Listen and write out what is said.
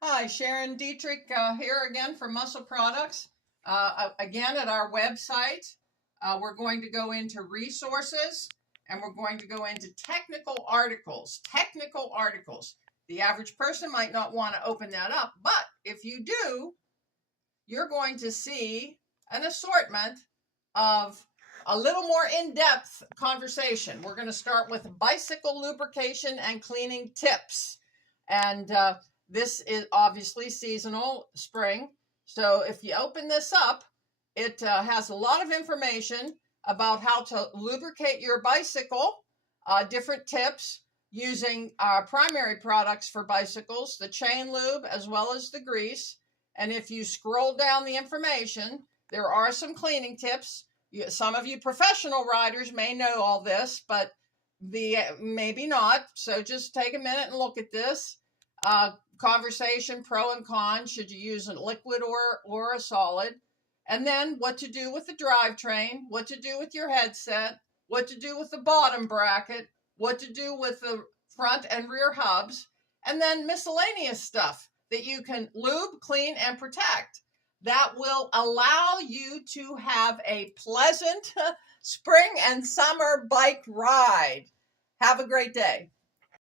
Hi, Sharon Dittrich here again for Muscle Products. Again, at our website, we're going to go into resources and we're going to go into technical articles. Technical articles. The average person might not want to open that up, but if you do, you're going to see an assortment of a little more in-depth conversation. We're going to start with bicycle lubrication and cleaning tips. And this is obviously seasonal, spring. So if you open this up, it has a lot of information about how to lubricate your bicycle, different tips using our primary products for bicycles, the chain lube as well as the grease. And if you scroll down the information, there are some cleaning tips. Some of you professional riders may know all this, but maybe not. So just take a minute and look at this. Conversation, pro and con, should you use a liquid or a solid? And then what to do with the drivetrain, what to do with your headset, what to do with the bottom bracket, what to do with the front and rear hubs, and then miscellaneous stuff that you can lube, clean, and protect. That will allow you to have a pleasant spring and summer bike ride. Have a great day.